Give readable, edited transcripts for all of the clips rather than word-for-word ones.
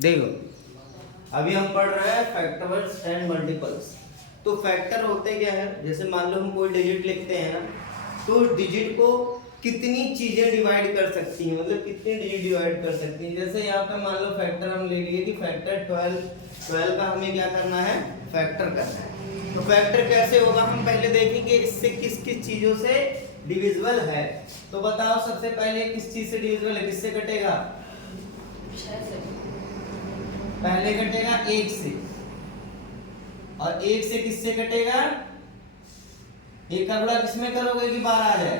देखो अभी हम पढ़ रहे हैं फैक्टर्स एंड मल्टीपल्स। तो फैक्टर होते क्या है, जैसे मान लो हम कोई डिजिट लिखते हैं ना, तो डिजिट को कितनी चीजें डिवाइड कर सकती हैं, मतलब कितनी डिजिट डिवाइड कर सकती हैं। जैसे यहाँ पे मान लो फैक्टर हम ले लिए कि फैक्टर 12 का हमें क्या करना है, फैक्टर करना है। तो फैक्टर कैसे होगा हम पहले देखेंगे, इससे किस किस चीजों से डिविजिबल है। तो बताओ सबसे पहले किस चीज से डिविजिबल है, किससे कटेगा? पहले कटेगा 1 से, और 1 से किससे कटेगा? 1 का गुणा किसमें करोगे कि 12 आ जाए?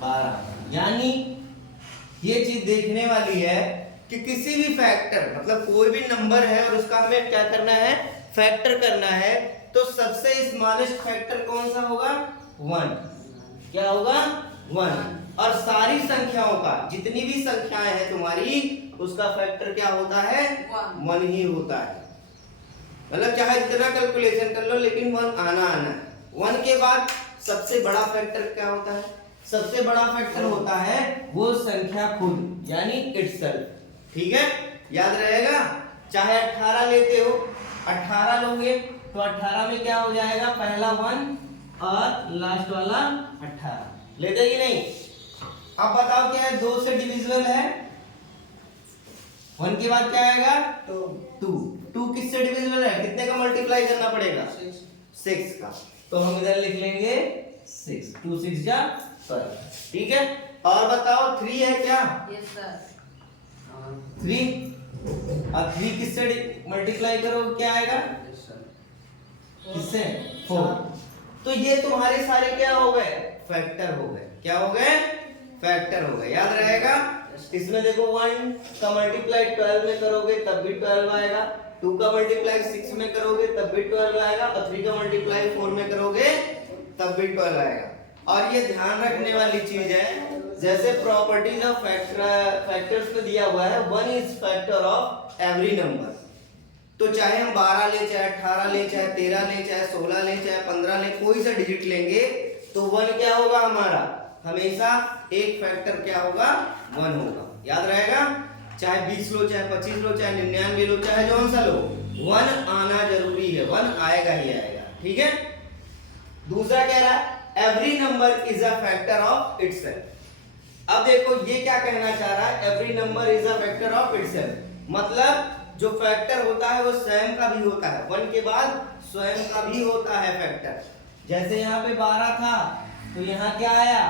12। यानी ये चीज देखने वाली है कि किसी भी फैक्टर, मतलब कोई भी नंबर है और उसका हमें क्या करना है, फैक्टर करना है। तो सबसे स्मॉलेस्ट फैक्टर कौन सा होगा? 1। क्या होगा? 1। और सारी संख्याओं का, जितनी भी संख्याएं हैं तुम्हारी, उसका फैक्टर क्या होता है? 1 ही होता है। मतलब चाहे जितना कैलकुलेशन कर लो, लेकिन 1 आना है। 1 के बाद सबसे बड़ा फैक्टर क्या होता है? सबसे बड़ा फैक्टर होता है वो संख्या खुद, यानी इटसेल्फ। ठीक है, याद रहेगा। चाहे 18 लेते हो, 18 लोगे तो 18 में क्या हो जाएगा? पहला 1 और लास्ट वाला 18। लेते कि नहीं? अब बताओ क्या है, 2 से डिविजिबल है। 1 के बाद क्या आएगा? 2 किससे डिविजिबल है? कितने का मल्टीप्लाई करना पड़ेगा? 6 का। तो हम इधर लिख लेंगे 6। 2 6 जा 12। ठीक है। और बताओ 3 है क्या? Yes sir. 3। अब 3 किससे मल्टीप्लाई करो, क्या आएगा? किससे? 4। तो ये तुम्हारे सारे क्या हो गए? फैक्टर हो गए। क्या हो गए? फैक्टर हो गए। याद रहेगा। इसमें देखो 1 का मल्टीप्लाई 12 में करोगे तब भी 12 आएगा, 2 का मल्टीप्लाई 6 में करोगे तब भी 12 आएगा, और 3 का मल्टीप्लाई 4 में करोगे तब भी 12 आएगा। और ये ध्यान रखने वाली चीज है, जैसे प्रॉपर्टीज ऑफ फैक्टर्स में दिया हुआ है 1 is factor of every number. तो चाहे हम 12 ले, चाहे 18 ले, चाहे 13 ले, चाहे 16 ले, चाहे 15 ले, कोई सा डिजिट लेंगे तो 1 क्या होगा हमारा? हमेशा एक फैक्टर क्या होगा? 1 होगा। याद रहेगा। चाहे 20 लो, चाहे 25 लो, चाहे 99 लो, चाहे जो सा लो, 1 आना जरूरी है। 1 आएगा ही आएगा। ठीक है। दूसरा कह रहा है every number is a factor of itself. अब देखो ये क्या कहना चाह रहा है, every number is a factor of itself. मतलब जो फैक्टर होता है वो स्वयं का भी होता है। 1 के बाद स्वयं का भी होता है फैक्टर। जैसे यहाँ पे 12 था तो यहाँ क्या आया?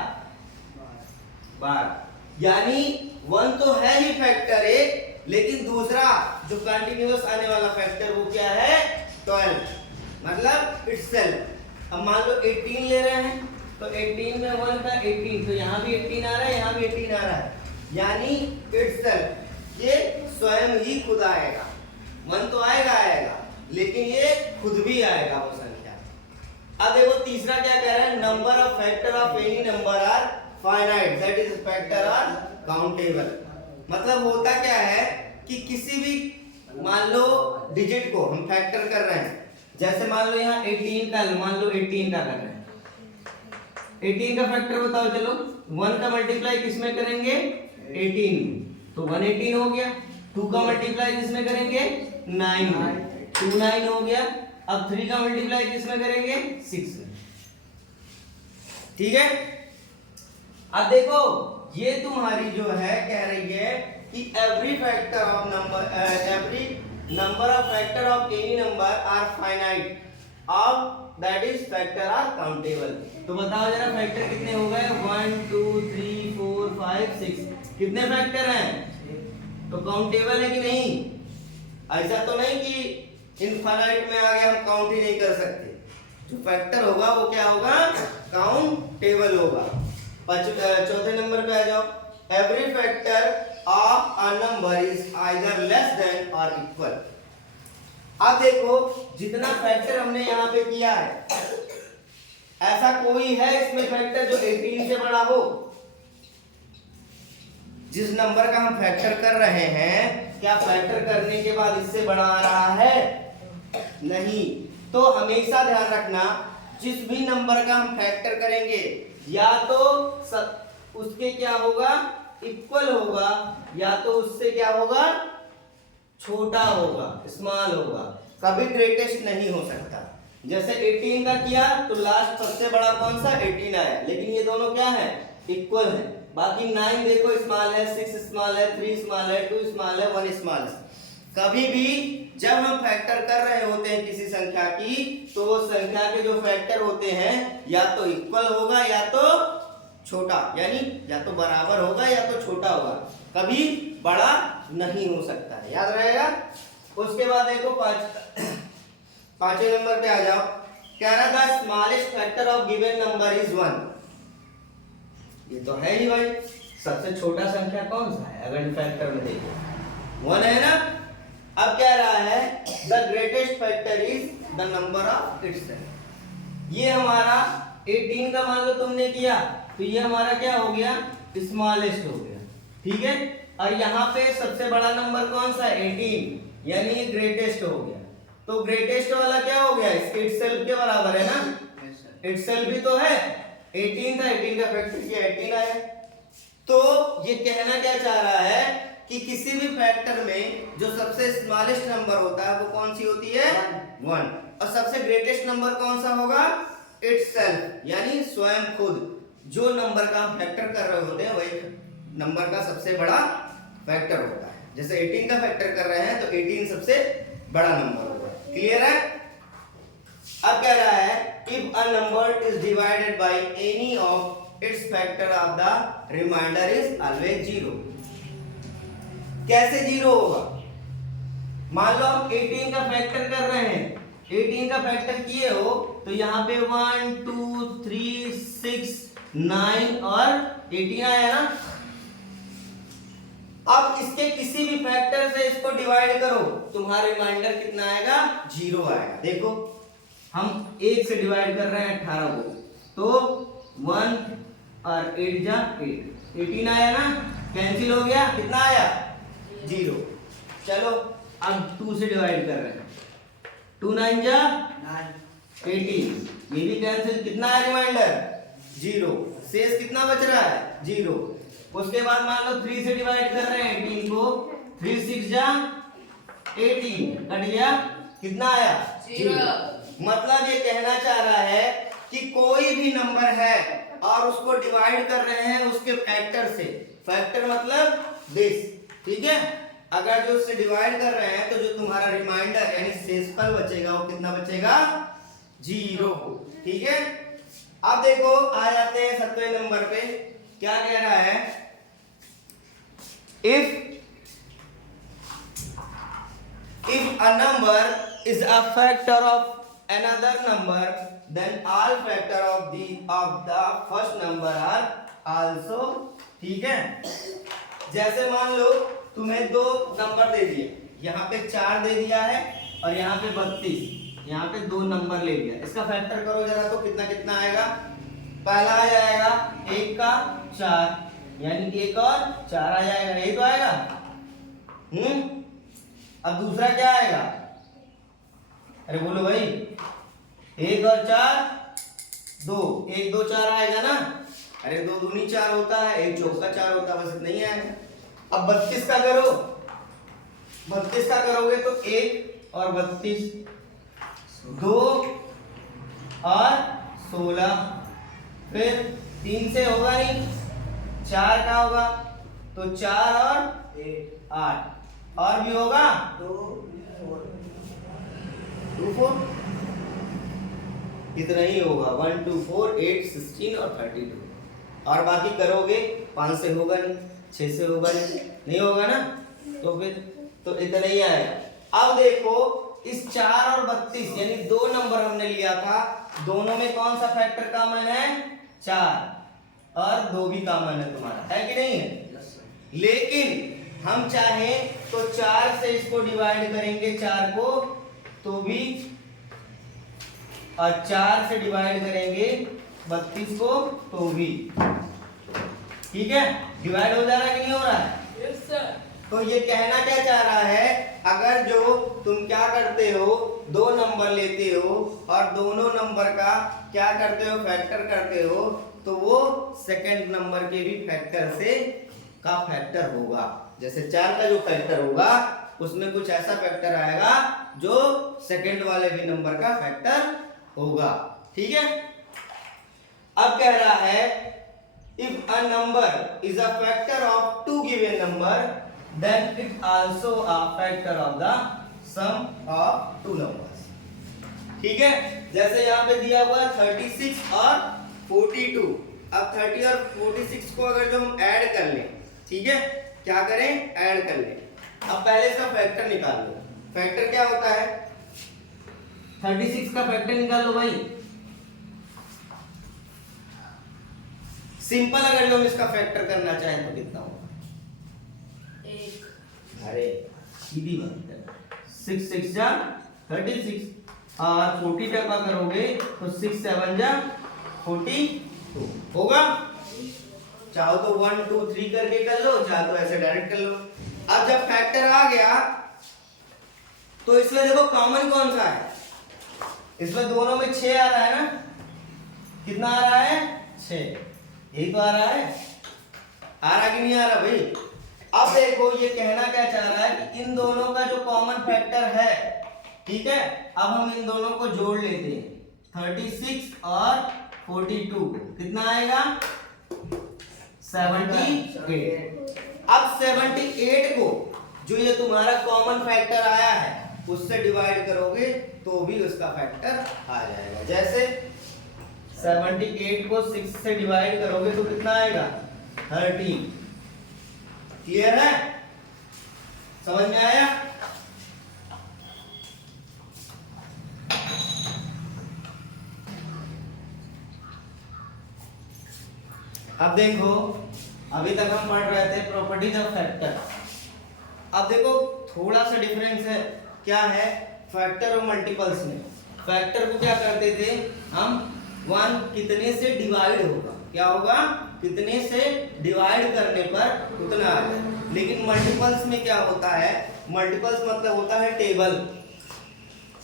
12। यानी 1 तो है ही फैक्टर एक, लेकिन दूसरा जो कंटिन्यूअस आने वाला फैक्टर वो क्या है? 12, मतलब इटसेल्फ। अब मान लो 18 ले रहे हैं तो 18 में 1 का 18, तो यहाँ भी 18 आ रहा है, यहाँ भी 18 आ रहा है। यानी इटसेल्फ, ये स्वयं ही खुद आएगा। 1 तो आएगा, लेकिन ये खुद भी आएगा वो संख्या। अब देखो तीसरा क्या कह रहा है, number of factor of any number are finite, that is factor are countable. मतलब होता क्या है कि किसी भी मान लो डिजिट को हम फैक्टर कर रहे हैं, जैसे मान लो यहाँ 18 का, मान लो 18 का कर रहे हैं, 18 का फैक्टर बताओ। चलो 1 का मल्टीप्लाई किसमें करेंगे? 18, तो 118 हो गया। 2 का मल्टीप्लाई किसमें करेंगे? 9 में, 2 9 हो गया। अब 3 का मल्टीप्लाई किसमें करेंगे? 6 में। ठीक है। अब देखो ये तुम्हारी जो है कह रही है कि every factor of number, every number of factor of any number are finite, of that is factor are countable. तो बताओ जरा फैक्टर कितने हो गए? 1 2 3 4 5 6। कितने फैक्टर हैं? तो काउंटेबल है कि नहीं? ऐसा तो नहीं कि इनफाइनाइट में आगे हम काउंट ही नहीं कर सकते। जो फैक्टर होगा वो क्या होगा? काउंटेबल होगा। चौथे नंबर पे आ जाओ। Every factor of a number is either less than or equal. अब देखो जितना फैक्टर हमने यहाँ पे किया है, ऐसा कोई है इसमें फैक्टर जो 18 से बड़ा हो? जिस नंबर का हम फैक्टर कर रहे हैं, क्या फैक्टर करने के बाद इससे बड़ा आ रहा है? नहीं। तो हमेशा ध्यान रखना, जिस भी नंबर का हम फैक्टर करेंगे या तो उसके क्या होगा? इक्वल होगा, या तो उससे क्या होगा? छोटा होगा, स्मॉल होगा, कभी ग्रेटेस्ट नहीं हो सकता। जैसे 18 का किया तो लास्ट सबसे बड़ा कौन सा 18 आया, लेकिन ये दोनों क्या है, इक्वल है। बाकी 9 देखो स्मॉल है, 6 स्मॉल है, 3 स्मॉल है, 2 स्मॉल है, 1 स्मॉल है। कभी भी जब हम फैक्टर कर रहे होते हैं किसी संख्या की, तो वो संख्या के जो फैक्टर होते हैं या तो इक्वल होगा या तो छोटा, यानी या तो बराबर होगा या तो छोटा होगा, कभी बड़ा नहीं हो सकता है, याद रहेगा। उसके बाद देखो पांचवें नंबर पे आ जाओ। कह रहा था smallest factor of given number is 1। ये तो है ही भाई, सबसे छोटा संख्या कौन सा है अगर फैक्टर में देखो 1 है ना। अब कह रहा है the greatest factor is the number of itself. ये हमारा 18 का मान लो तुमने किया तो ये हमारा क्या हो गया, स्मॉलेस्ट हो गया, ठीक है। और यहाँ पे सबसे बड़ा नंबर कौन सा 18, यानी ये ग्रेटेस्ट हो गया। तो ग्रेटेस्ट वाला क्या हो गया, इटसेल्फ के बराबर है ना, इटसेल्फ भी तो है 18 था, 18 का फैक्टर किया 18 आया। तो ये कहना क्या चाह रहा है कि किसी भी फैक्टर में जो सबसे स्मॉलेस्ट नंबर होता है वो कौन सी होती है, 1। और सबसे ग्रेटेस्ट नंबर कौन सा होगा, इटसेल्फ, यानी स्वयं खुद। जो नंबर का हम फैक्टर कर रहे होते हैं वही नंबर का सबसे बड़ा फैक्टर होता है। जैसे 18 का फैक्टर कर रहे हैं तो 18 सबसे बड़ा नंबर होगा। क्लियर है। अब कह रहा है if a number is divided by any of its factor of the remainder is always 0। कैसे 0 होगा, मान लो आप 18 का फैक्टर कर रहे हैं, 18 का फैक्टर किए हो तो यहाँ पे 1 2 3 6 9 और 18 आया ना। अब इसके किसी भी फैक्टर से इसको डिवाइड करो, तुम्हारा रिमाइंडर कितना आएगा, 0 आएगा। देखो हम 1 से डिवाइड कर रहे हैं 18 को, तो 1 और 8 जा 8, 18 आया ना, कैंसिल हो गया, कितना आया 0। चलो अब 2 से डिवाइड कर रहे हैं, 2 9 जा 18, ये भी कैंसिल, कितना है रिमाइंडर 0, शेष कितना बच रहा है 0। उसके बाद मान लो 3 से डिवाइड कर रहे हैं 18 को, 3 6 जा 18, कट गया, कितना आया 0। मतलब ये कहना चाह रहा है कि कोई भी नंबर है और उसको डिवाइड कर रहे हैं उसके फैक्टर से, फैक्टर मतलब बेस, ठीक है। अगर जो उससे डिवाइड कर रहे हैं तो जो तुम्हारा रिमाइंडर यानी शेषफल बचेगा वो कितना बचेगा, 0, ठीक है। अब देखो आ जाते हैं 7वें नंबर पे, क्या कह रहा है, if a number is a factor of another number then all factor of the first number are also, ठीक है। जैसे मान लो तुम्हें 2 नंबर दे दिए, यहाँ पे 4 दे दिया है और यहाँ पे 32, यहाँ पे 2 नंबर ले लिया, इसका फैक्टर करो जरा तो कितना कितना आएगा। पहला आ जाएगा 1 का 4, यानी 1 और 4 आ जाएगा, यही तो आएगा। अब दूसरा क्या आएगा, अरे बोलो भाई, 1 और 4 2, 1 2 4 आएगा ना, अरे 2 दूनी 4 होता है, 1 चौका 4 होता है, बस इतना ही आएगा। अब 32 का करो, 32 का करोगे तो 1 और 32 2 और 16, फिर 3 से होगा नहीं, 4 का होगा तो 4 और 8, और भी होगा 2 4, इतना ही होगा, 1 2 4 8 16 और 32, और बाकी करोगे 5 से होगा नहीं, 6 से होगा नहीं होगा ना, तो फिर तो इतना ही आएगा। अब देखो इस 4 और 32 यानी 2 नंबर हमने लिया था, दोनों में कौन सा फैक्टर कॉमन है, 4, और 2 भी कॉमन है तुम्हारा, है कि नहीं है। लेकिन हम चाहें तो 4 से इसको डिवाइड करेंगे 4 को तो भी, और 4 से डिवाइड करेंगे 32 को तो भी, ठीक है। डिवाइड हो जा रहा है कि नहीं हो रहा है, यस सर। तो ये कहना क्या चाह रहा है, अगर जो तुम क्या करते हो, 2 नंबर लेते हो और दोनों नंबर का क्या करते हो, फैक्टर करते हो, तो वो सेकंड नंबर के भी फैक्टर से का फैक्टर होगा। जैसे 4 का जो फैक्टर होगा उसमें कुछ ऐसा फैक्टर आएगा जो सेकंड वाले भी नंबर का फैक्टर होगा। ठीक है, अब कह रहा है if a number is a factor of two given number then it also a factor of the sum of two numbers. ठीक है, जैसे यहाँ पे दिया हुआ 36 और 42। अब 30 और 46 को अगर जो हम ऐड कर लें, ठीक है, क्या करें, ऐड कर लें। अब पहले इसका फैक्टर निकाल लो। फैक्टर क्या होता है, 36 का फैक्टर निकाल लो भाई। सिंपल अगर जो हम इसका फैक्टर करना चाहें तो कितना होगा, 1। अरे सीधी बात है, 6 6 जा 36 और 40 टका करोगे तो 6 7 जा 42 होगा। चाहो तो 1 2 3 करके कर लो, चाहो तो ऐसे डायरेक्ट कर लो। अब जब फैक्टर आ गया तो इसमें देखो कॉमन कौन सा है, इसमें दोनों में 6 आ रहा है ना, कितना आ रहा है, 6, यही तो आ रहा है, आ रहा कि नहीं आ रहा भाई। अब देखो ये कहना क्या चाह रहा है कि इन दोनों का जो कॉमन फैक्टर है, ठीक है, अब हम इन दोनों को जोड़ लेते हैं, 36 और 42 कितना आएगा, 78। अब 78 को जो ये तुम्हारा कॉमन फैक्टर आया है उससे डिवाइड करोगे तो भी उसका फैक्टर आ जाएगा। जैसे 78 को 6 से डिवाइड करोगे तो कितना आएगा, 13। क्लियर है, समझ में आया। अब देखो अभी तक हम पढ़ रहे थे प्रॉपर्टीज ऑफ फैक्टर। अब देखो थोड़ा सा डिफरेंस है, क्या है, फैक्टर और मल्टीपल्स में फैक्टर को क्या करते थे हम, 1 कितने से डिवाइड होगा, क्या होगा, कितने से डिवाइड करने पर उतना आ जाए। लेकिन मल्टीपल्स में क्या होता है, मल्टीपल्स मतलब होता है टेबल,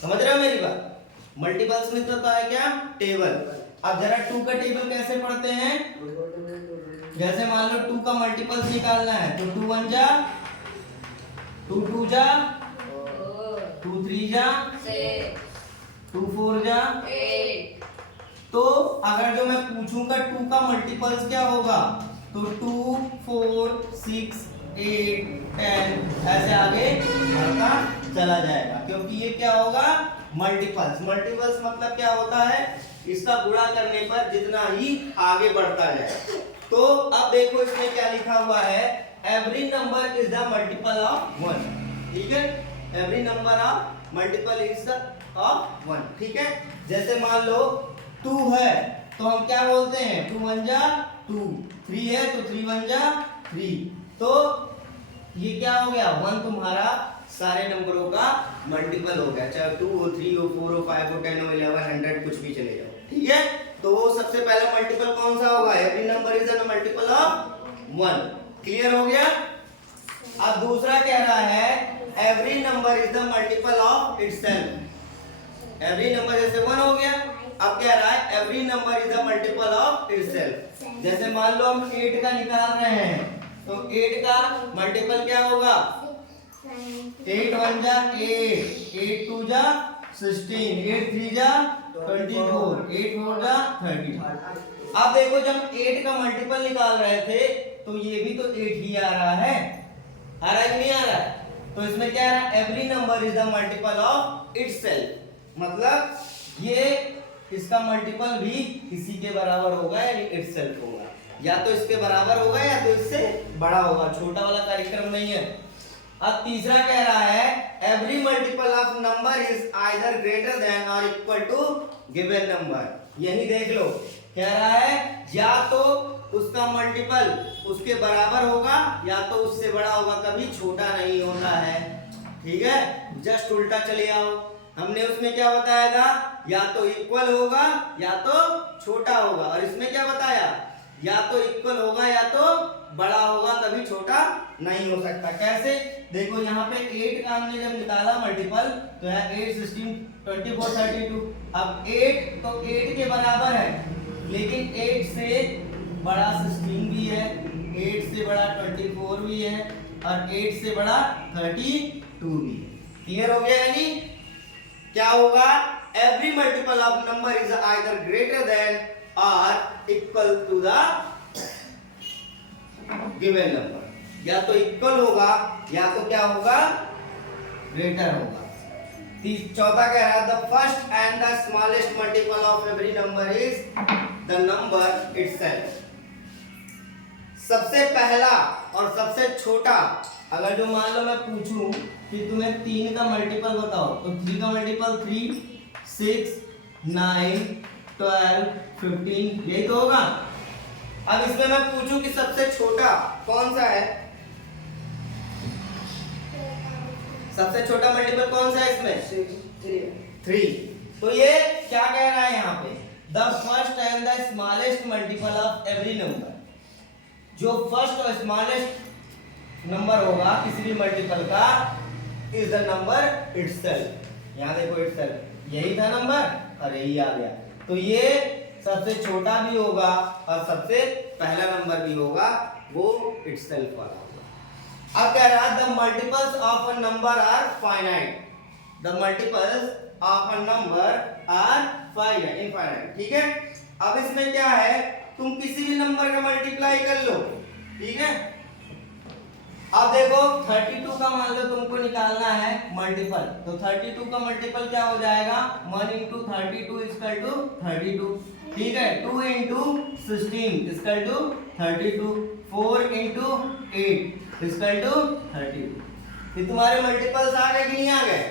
समझ रहे हो मेरी बात। मल्टीपल्स में तो होता है क्या, टेबल। अब जरा 2 का टेबल कैसे पढ़ते हैं, जैसे मान लो 2 का मल्टीपल्स निकालना है तो 2 1 जा 2 2 जा 2 3 जा 2 4 जा 8। तो अगर जो मैं पूछूंगा 2 का मल्टीपल्स क्या होगा तो 2 4 6 8 10 ऐसे आगे बढ़ता चला जाएगा, क्योंकि ये क्या होगा, मल्टीपल्स। मल्टीपल्स मतलब क्या होता है, इसका गुणा करने पर जितना ही आगे बढ़ता जाए। तो अब देखो इसमें क्या लिखा हुआ है, every number is the multiple of 1। ठीक है, every number of multiple is the of 1। ठीक है, जैसे मान लो 2 है तो हम क्या बोलते हैं, 2 1 जा 2, 3 है तो 3 1 जा 3। तो ये क्या हो गया, 1 तुम्हारा सारे नंबरों का मल्टीपल हो गया, चाहे 2 हो 3 हो 4 हो 5 हो 10 हो 11 100 कुछ भी चले जाओ। ठीक है, तो सबसे पहला मल्टीपल कौन सा होगा, every number is a multiple of 1। Clear हो गया। अब दूसरा कह रहा है every number is the multiple of itself. Every number जैसे 1 हो गया, अब कह रहा है every number is the multiple of itself. जैसे मान लो हम 8 का निकाल रहे हैं तो 8 का मल्टीपल क्या होगा, 8 1 जा 8, 8 2 जा 16, 8 3 जा 24, 8 4 जा 30। अब देखो जब 8 का मल्टीपल निकाल रहे थे तो ये भी तो 8 ही आ रहा है, आ रहा है कि नहीं आ रहा है। तो इसमें क्या है, every number is the multiple of itself, मतलब ये इसका मल्टीपल भी इसी के बराबर होगा यानी इटसेल्फ होगा, या तो इसके बराबर होगा या तो इससे बड़ा होगा, छोटा वाला कार्यक्रम नहीं है। अब तीसरा कह रहा है every multiple of number is either greater than or equal to given number. यही देख लो, कह रहा है या तो उसका मल्टीपल उसके बराबर होगा या तो उससे बड़ा होगा, कभी छोटा नहीं होता है। ठीक है, जस्ट उल्टा चले आओ, हमने उसमें क्या बताया था, या तो इक्वल होगा या तो छोटा होगा, और इसमें क्या बताया, या तो इक्वल होगा या तो बड़ा होगा, कभी छोटा नहीं हो सकता। कैसे, देखो यहाँ पे 8 का हमने जब निकाला मल्टीपल तो है 8 16 24 32। अब 8 तो 8 के बराबर है, लेकिन 8 से बड़ा 16 भी है, 8 से बड़ा 24 भी है, और 8 से बड़ा 32 भी। क्लियर हो गया? यानी क्या होगा? Every multiple of number is either greater than or equal to the given number. या तो इक्वल होगा या तो क्या होगा? ग्रेटर होगा। चौथा कह रहा है the first and the smallest multiple of every number is the number itself. सबसे पहला और सबसे छोटा, अगर जो मान लो मैं पूछूं कि तुम्हें 3 का मल्टीपल बताओ, तो 3 का मल्टीपल 3, 6, 9, 12, 15, यही तो होगा। अब इसमें मैं पूछूं कि सबसे छोटा कौन सा है? सबसे छोटा मल्टीपल कौन सा है इसमें? 3। तो ये क्या कह रहा है यहाँ पे? The first and the smallest multiple of every number. जो फर्स्ट और स्मॉलेस्ट नंबर होगा किसी भी मल्टीपल का इज द नंबर इटसेल्फ। यहाँ देखो इटसेल्फ, यही था नंबर और यही आ गया। तो ये सबसे छोटा भी होगा और सबसे पहला नंबर भी होगा, वो इटसेल्फ वाला होगा। अब कह रहा है the multiples of a number are finite. The multiples of a number are finite, infinite. ठीक है? अब इसमें क्या है, तुम किसी भी नंबर का मल्टीप्लाई कर लो। ठीक है? अब देखो 32 का मान लो तुमको निकालना है मल्टीपल, तो 32 का मल्टीपल क्या हो जाएगा? 1 into 32 इक्वल टू 32। ठीक है? 2 into 16 equal to 32। 4 into 8 equal to 32। ये तुम्हारे मल्टीपल्स आ गए कि नहीं आ गए?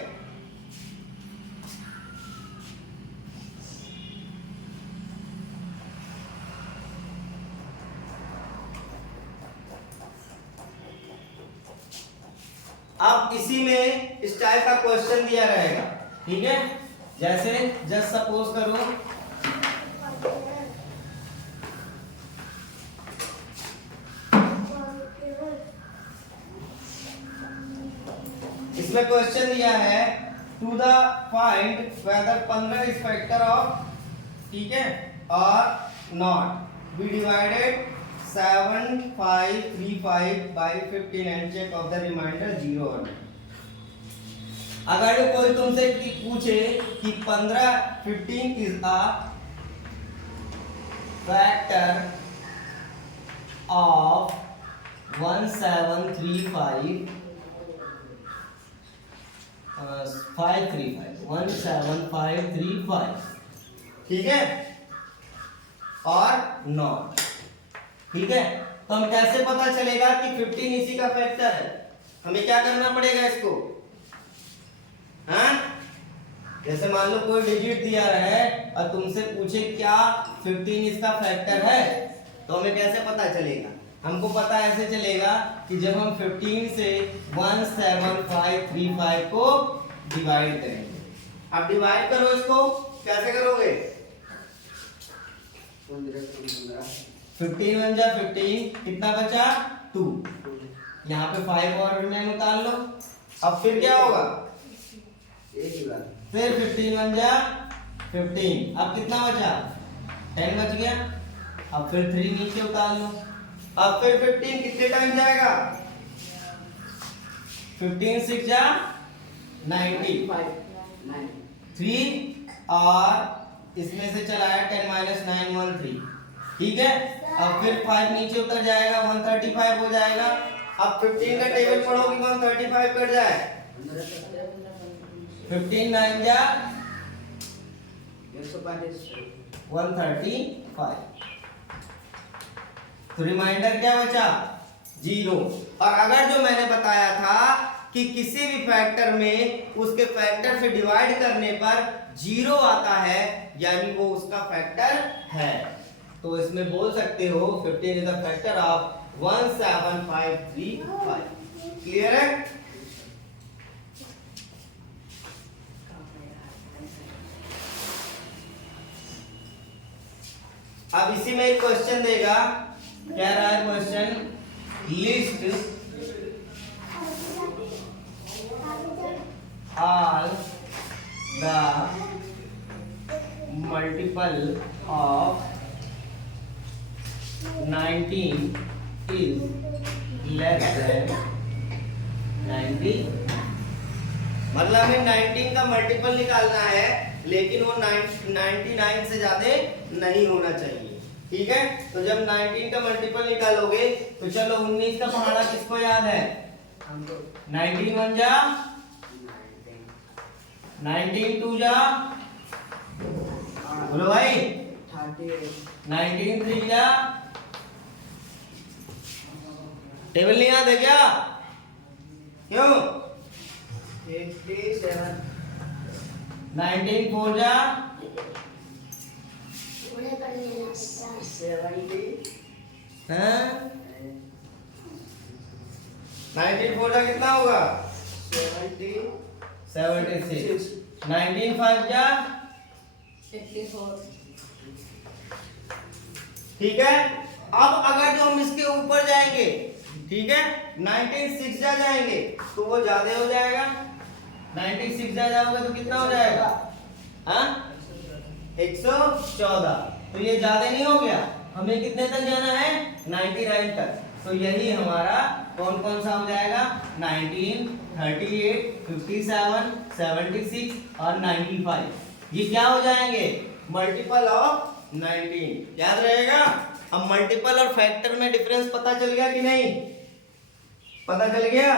अब इसी में इस टाइप का क्वेश्चन दिया रहेगा। ठीक है? जैसे जस्ट सपोज करो इसमें क्वेश्चन दिया है to the find whether 15 is factor of, ठीक है, और not be divided 7, 5, 3, 5 by 15 and check of the remainder 0 or not। अगर कोई तुमसे पूछे कि 15 is a factor of 1735 535 17535, ठीक है, और नॉट। ठीक है? तो हम कैसे पता चलेगा कि 15 इसी का फैक्टर है? हमें क्या करना पड़ेगा इसको? हाँ? जैसे मान लो कोई डिजिट दिया है और तुमसे पूछे क्या 15 इसका फैक्टर है, तो हमें कैसे पता चलेगा? हमको पता ऐसे चलेगा कि जब हम 15 से 17535 को डिवाइड करेंगे। अब डिवाइड करो इसको, कैसे करोगे? 15 1 जा 15, कितना बचा? 2। यहाँ पे 5 और रिमेन उतार लो। अब फिर क्या होगा? फिर 15 1 जा 15, अब कितना बचा? 10 बच गया। अब फिर 3 नीचे उतार लो। अब फिर 15 कितने टाइम जाएगा? 15 6 जा 90, 3 और इसमें से चला है 10 - 9 13। ठीक है? अब फिर 5 नीचे उतर जाएगा, 135 हो जाएगा। अब 15 का टेबल पढ़ोगे 135 कट जाए, 15 9 जा 135। तो रिमाइंडर क्या बचा? 0। और अगर जो मैंने बताया था कि किसी भी फैक्टर में उसके फैक्टर से डिवाइड करने पर 0 आता है, यानी वो उसका फैक्टर है। तो इसमें बोल सकते हो 15 is the factor of 17535। Clear है? अब इसी में एक क्वेश्चन देगा, क्या रहा है question? List all the multiple of 19 is less than 90, मतलब हमें 19 का मल्टीपल निकालना है, लेकिन वो 99 से ज्यादा नहीं होना चाहिए। ठीक है, तो जब 19 का मल्टीपल निकालोगे तो चलो 19 का पहाड़ा किसको याद है? 19 1 जा, 19 2 जा, बोलो भाई, 19 3 जा। टेबल नहीं याद है क्या? क्यों? 19 4 जा, 19 4 जा कितना होगा? 76। 19 5 जा, 54। ठीक है। अब अगर जो हम इसके ऊपर जाएंगे, ठीक है, 19 6 जा जाएंगे तो वो ज्यादा हो जाएगा। 96 जा जाओगे तो कितना हो जाएगा? हाँ, 114। तो ये ज्यादा नहीं हो गया, हमें कितने तक जाना है? 99 तक। तो यही हमारा कौन कौन सा हो जाएगा? 19 38 57 76 और 95। ये क्या हो जाएंगे? Multiple of 19। याद रहेगा। अब मल्टीपल और फैक्टर में डिफरेंस पता चल गया कि नहीं? पता चल गया।